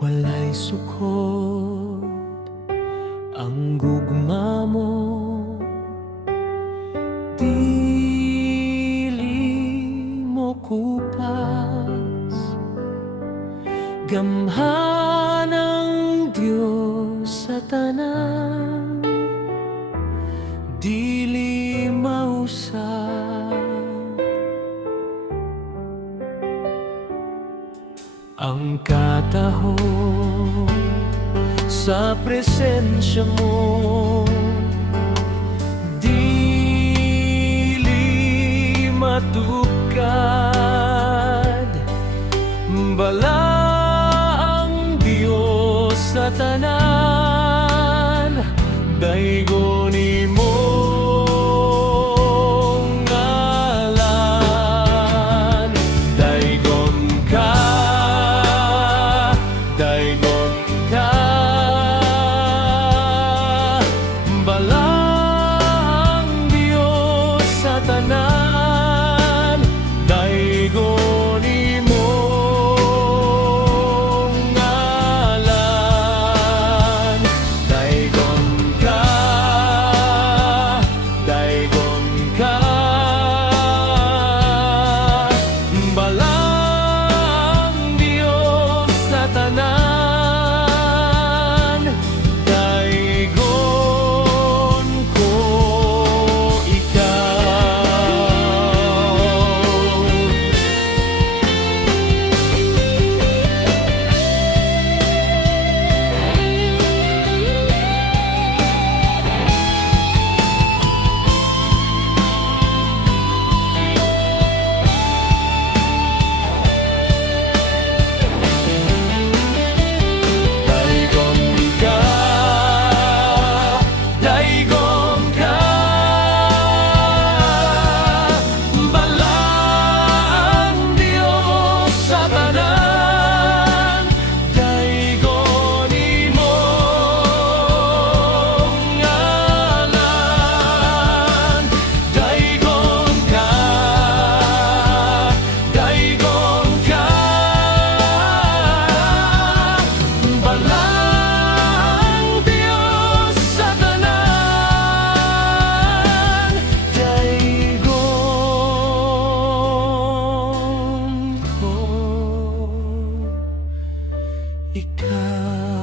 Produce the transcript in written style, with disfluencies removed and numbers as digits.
walay sukot ang gugma mo. Dili mo kupas, gamhan ang Diyos sa tanan. Dili mausap ang katahon sa presensya mo. Dili matukad, bala ang Diyos sa tanan. Daigo nimo ngalan, daigon ka, daigon ka. Bala ang Diyos sa tanan, daigo nimo ngalan, daigon ka, daigon ka. Bala ang Diyos sa tanan, daigon ko ikaw. Daigon ka, daigon ka. Bala ang Diyos sa tanan, daigon nimo ngalan, daigon ka, daigon ka. Bala ang Diyos sa tanan, daigon ko ikaw.